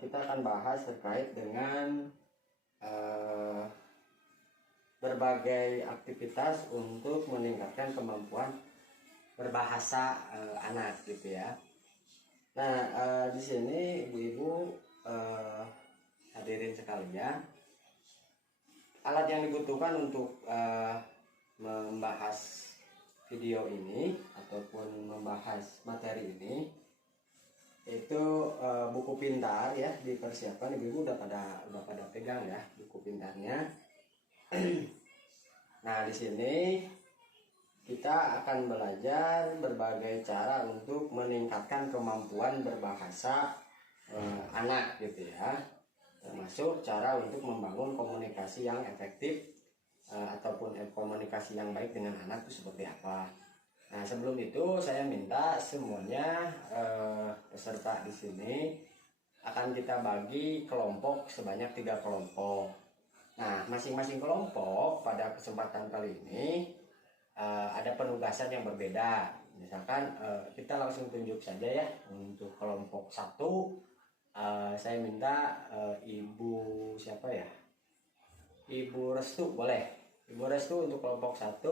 kita akan bahas terkait dengan berbagai aktivitas untuk meningkatkan kemampuan berbahasa anak gitu ya. Nah, di sini ibu-ibu hadirin sekalian, alat yang dibutuhkan untuk membahas video ini ataupun membahas materi ini itu buku pintar ya, dipersiapkan. Ibu-ibu udah pada pegang ya buku pintarnya. Nah, di sini kita akan belajar berbagai cara untuk meningkatkan kemampuan berbahasa anak gitu ya, termasuk cara untuk membangun komunikasi yang efektif ataupun komunikasi yang baik dengan anak itu seperti apa. Nah, sebelum itu saya minta semuanya peserta di sini akan kita bagi kelompok sebanyak 3 kelompok. Nah, masing-masing kelompok pada kesempatan kali ini ada penugasan yang berbeda. Misalkan kita langsung tunjuk saja ya. Untuk kelompok 1 saya minta Ibu siapa ya? Ibu Restu boleh. Ibu Restu untuk kelompok 1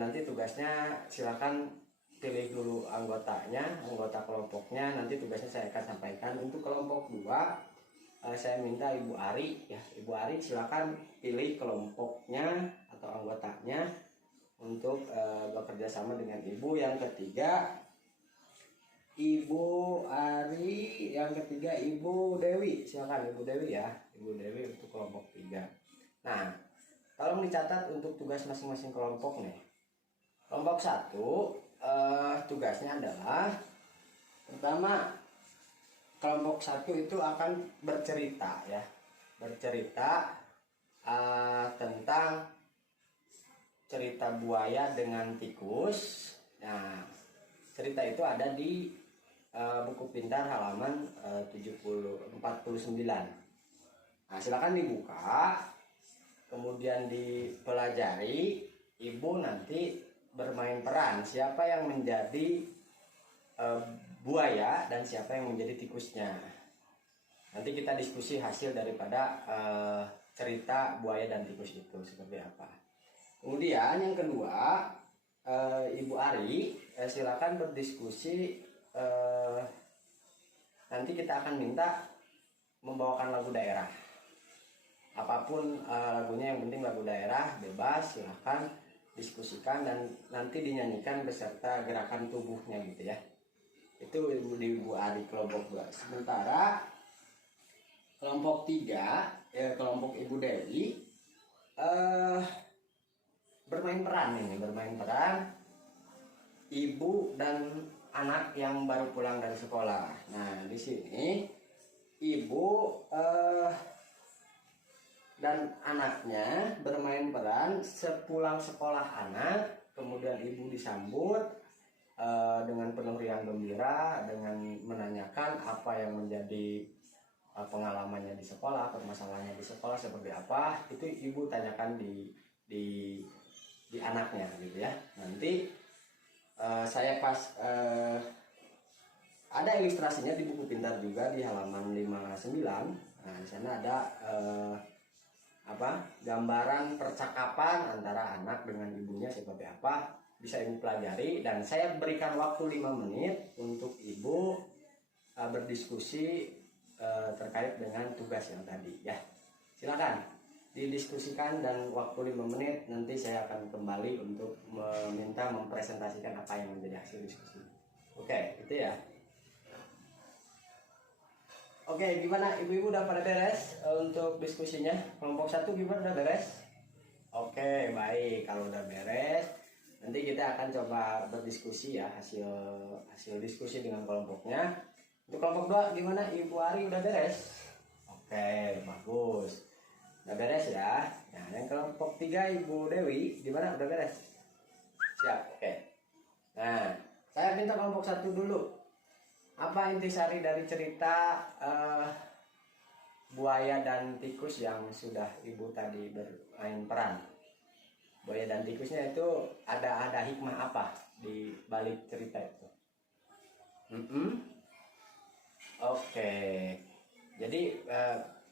nanti tugasnya silakan pilih dulu anggotanya, anggota kelompoknya. Nanti tugasnya saya akan sampaikan. Untuk kelompok 2 saya minta Ibu Ari ya. Ibu Ari silakan pilih kelompoknya atau anggotanya untuk bekerja sama dengan Ibu. Yang ketiga Ibu Ari, yang ketiga Ibu Dewi, silakan Ibu Dewi ya. Ibu Dewi untuk kelompok 3. Nah, tolong dicatat untuk tugas masing-masing kelompok nih. Kelompok 1 tugasnya adalah pertama, kelompok 1 itu akan bercerita ya, bercerita tentang cerita buaya dengan tikus. Nah, cerita itu ada di buku pintar halaman 49. Nah, silakan dibuka, kemudian dipelajari. Ibu nanti bermain peran siapa yang menjadi buaya dan siapa yang menjadi tikusnya. Nanti kita diskusi hasil daripada cerita buaya dan tikus itu seperti apa. Kemudian yang kedua, Ibu Ari silakan berdiskusi. Nanti kita akan minta membawakan lagu daerah, apapun lagunya, yang penting lagu daerah, bebas, silahkan diskusikan dan nanti dinyanyikan beserta gerakan tubuhnya gitu ya. Itu Ibu Ari kelompok 2. Sementara kelompok 3 kelompok Ibu Dewi bermain peran ibu dan anak yang baru pulang dari sekolah. Nah, di sini ibu dan anaknya bermain peran sepulang sekolah anak, kemudian ibu disambut dengan penuh riang gembira dengan menanyakan apa yang menjadi pengalamannya di sekolah, permasalahannya di sekolah seperti apa, itu ibu tanyakan di anaknya gitu ya. Nanti saya ada ilustrasinya di buku pintar juga di halaman 59. Nah, di sana ada gambaran percakapan antara anak dengan ibunya seperti apa, bisa ibu pelajari. Dan saya berikan waktu 5 menit untuk ibu berdiskusi terkait dengan tugas yang tadi ya. Silakan didiskusikan dan waktu 5 menit nanti saya akan kembali untuk meminta mempresentasikan apa yang menjadi hasil diskusi. Oke, itu ya. Oke, gimana ibu-ibu udah pada beres untuk diskusinya? Kelompok 1 gimana, udah beres? Oke, baik. Kalau udah beres, nanti kita akan coba berdiskusi ya, hasil diskusi dengan kelompoknya. Untuk kelompok 2 gimana? Ibu Ari udah beres? Oke, bagus. Udah beres ya. Nah, yang kelompok 3 Ibu Dewi gimana? Udah beres? Siap, oke. Nah, saya minta kelompok 1 dulu. Apa intisari dari cerita buaya dan tikus yang sudah ibu tadi bermain peran? Buaya dan tikusnya itu ada hikmah apa di balik cerita itu? Oke. Jadi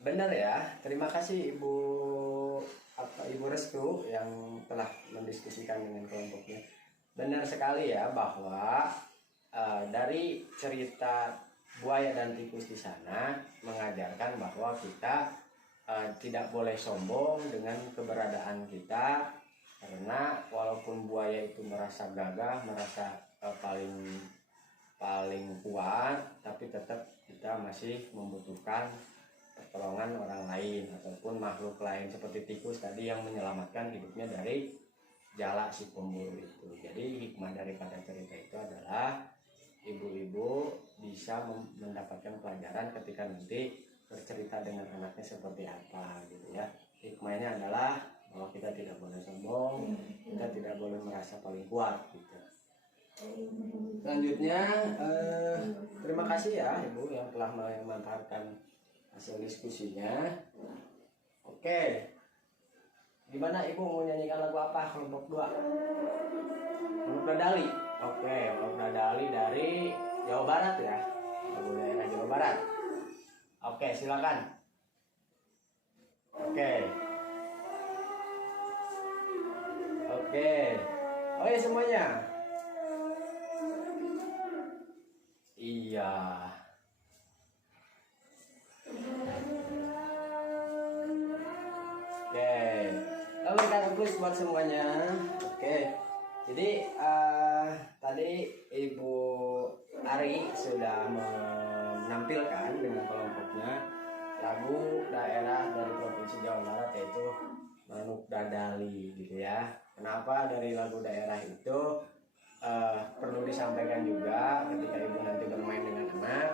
benar ya. Terima kasih Ibu Restu yang telah mendiskusikan dengan kelompoknya. Benar sekali ya bahwa dari cerita buaya dan tikus di sana mengajarkan bahwa kita tidak boleh sombong dengan keberadaan kita, karena walaupun buaya itu merasa gagah, merasa paling kuat, tapi tetap kita masih membutuhkan pertolongan orang lain ataupun makhluk lain seperti tikus tadi yang menyelamatkan hidupnya dari jala si pemburu itu. Jadi hikmah daripada cerita itu adalah ibu-ibu bisa mendapatkan pelajaran ketika nanti bercerita dengan anaknya seperti apa gitu ya. Hikmahnya adalah bahwa kita tidak boleh sombong, kita tidak boleh merasa paling kuat gitu. Selanjutnya terima kasih ya Ibu yang telah memanfaatkan hasil diskusinya. Oke, gimana Ibu mau nyanyikan lagu apa kelompok 2? Manuk Dadali. Oke, Manuk Dadali dari Jawa Barat ya, lagu daerah Jawa Barat. Oke, silakan. Oke. Oh ya semuanya. Iya. Oke. Lalu berikan aplaus buat semuanya. Oke. Jadi tadi Ibu Ari sudah menampilkan dengan kelompoknya lagu daerah dari Provinsi Jawa Barat, yaitu Manuk Dadali gitu ya. Kenapa dari lagu daerah itu perlu disampaikan juga ketika Ibu nanti bermain dengan anak.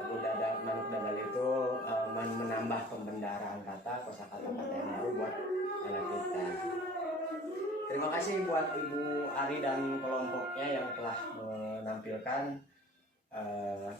Lagu Manuk Dadali itu menambah pembendaharaan kata, kosakata-kata yang baru buat anak kita. Terima kasih buat Ibu Ari dan kelompoknya yang telah menampilkan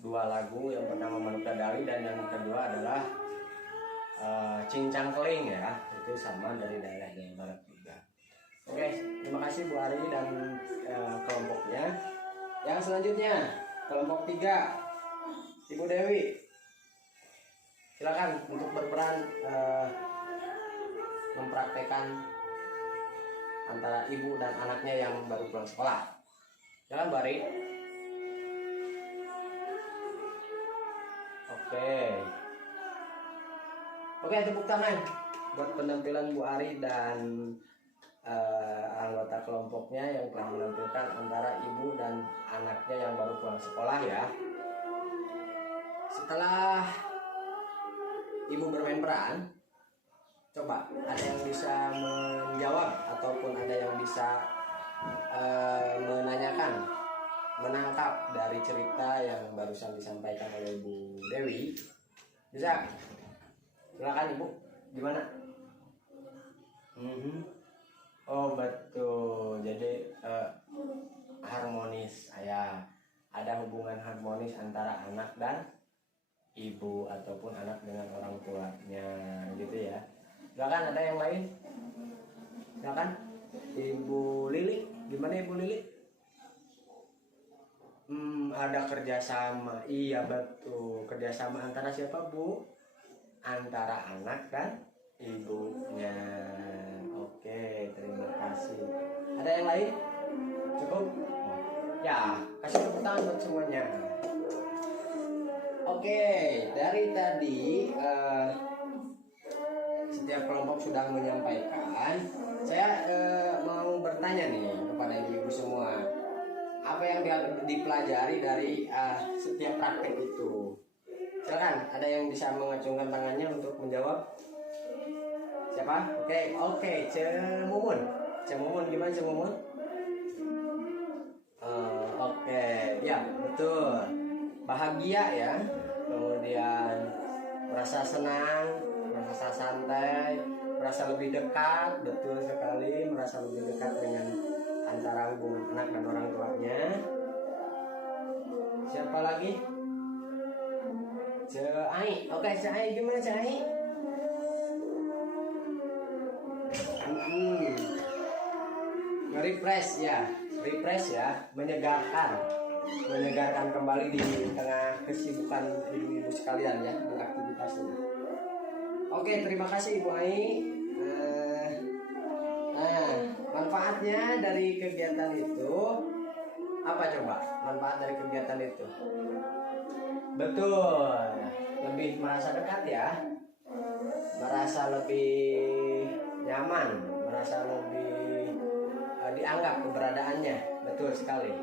dua lagu. Yang pertama Manuk Dadali dan yang kedua adalah Cincang Keling ya, itu sama dari daerah Jawa Barat juga. Oke, terima kasih Bu Ari dan kelompoknya. Yang selanjutnya kelompok 3, Ibu Dewi, silakan untuk berperan mempraktekkan antara ibu dan anaknya yang baru pulang sekolah. Silakan Bu Ari. Oke, tepuk tangan buat penampilan Bu Ari dan anggota kelompoknya yang telah menampilkan antara ibu dan anaknya yang baru pulang sekolah ya. Setelah ibu bermain peran, coba ada yang bisa menjawab ataupun ada yang bisa menanyakan, menangkap dari cerita yang barusan disampaikan oleh Bu Dewi. Bisa? Silakan Ibu. Gimana? Oh betul. Jadi harmonis ya. Ada hubungan harmonis antara anak dan ibu ataupun anak dengan orang tuanya gitu ya. Silakan, ada yang lain? Silakan. Ibu Lili, gimana Ibu Lili? Ada kerjasama. Iya betul, kerjasama antara siapa Bu? Antara anak dan ibunya. Oke, terima kasih. Ada yang lain? Cukup? Ya, kasih tepuk tangan buat semuanya. Oke, dari tadi setiap kelompok sudah menyampaikan. Saya mau bertanya nih kepada ibu-ibu semua, apa yang dipelajari dari setiap praktek itu? Silakan, ada yang bisa mengacungkan tangannya untuk menjawab? Siapa? Oke, Cemumun. Cemumun, gimana Cemumun? Oke, ya betul. Bahagia ya, kemudian merasa senang, merasa santai, merasa lebih dekat, betul sekali, merasa lebih dekat dengan antara hubungan anak dan orang tuanya. Siapa lagi? Cai. Oke, Cai, gimana Cai? Refresh ya, menyegarkan. menyegarkan kembali di tengah kesibukan ibu-ibu sekalian ya beraktivitasnya. Oke, terima kasih Ibu Ai. Nah, manfaatnya dari kegiatan itu apa coba? Manfaat dari kegiatan itu? Betul, lebih merasa dekat ya, merasa lebih nyaman, merasa lebih dianggap keberadaannya. Betul sekali.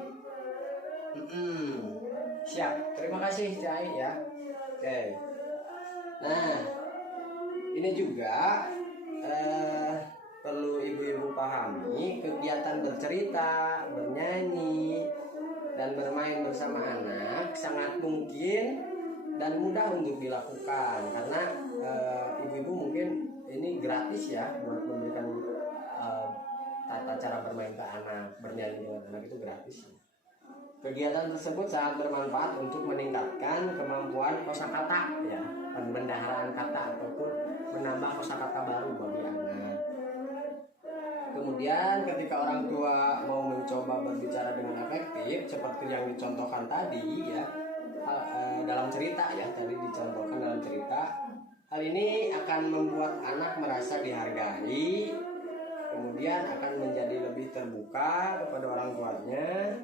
Siap, terima kasih Cai ya. Oke. Nah, ini juga perlu ibu-ibu pahami, kegiatan bercerita, bernyanyi, dan bermain bersama anak sangat mungkin dan mudah untuk dilakukan karena ibu-ibu mungkin ini gratis ya buat memberikan tata cara bermain ke anak, bernyanyi dengan anak itu gratis. Kegiatan tersebut sangat bermanfaat untuk meningkatkan kemampuan kosakata ya, pembendaharaan kata ataupun menambah kosakata baru bagi anak. Kemudian ketika orang tua mau mencoba berbicara dengan efektif seperti yang dicontohkan tadi ya, dalam cerita ya, tadi dicontohkan dalam cerita, hal ini akan membuat anak merasa dihargai, kemudian akan menjadi lebih terbuka kepada orang tuanya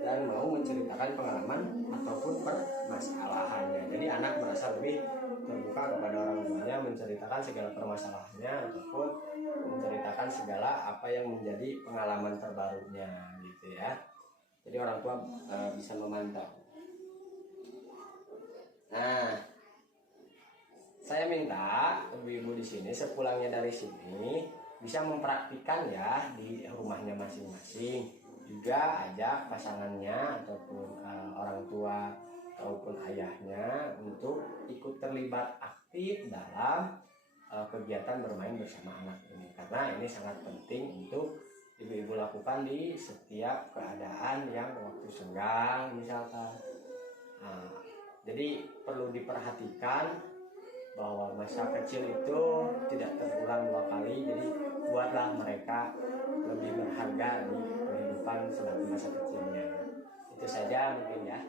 dan mau menceritakan pengalaman ataupun permasalahannya. Jadi anak merasa lebih terbuka kepada orang tuanya, menceritakan segala permasalahannya ataupun menceritakan segala apa yang menjadi pengalaman terbarunya gitu ya. Jadi orang tua bisa memantau. Nah, saya minta ibu-ibu di sini sepulangnya dari sini bisa mempraktikkan ya di rumahnya masing-masing. Juga ajak pasangannya ataupun orang tua ataupun ayahnya untuk ikut terlibat aktif dalam kegiatan bermain bersama anak ini, karena ini sangat penting untuk ibu-ibu lakukan di setiap keadaan yang waktu senggang misalkan. Jadi perlu diperhatikan bahwa masa kecil itu tidak terulang 2 kali, jadi buatlah mereka lebih berharga di kehidupan selama masa kecilnya. Itu saja mungkin ya.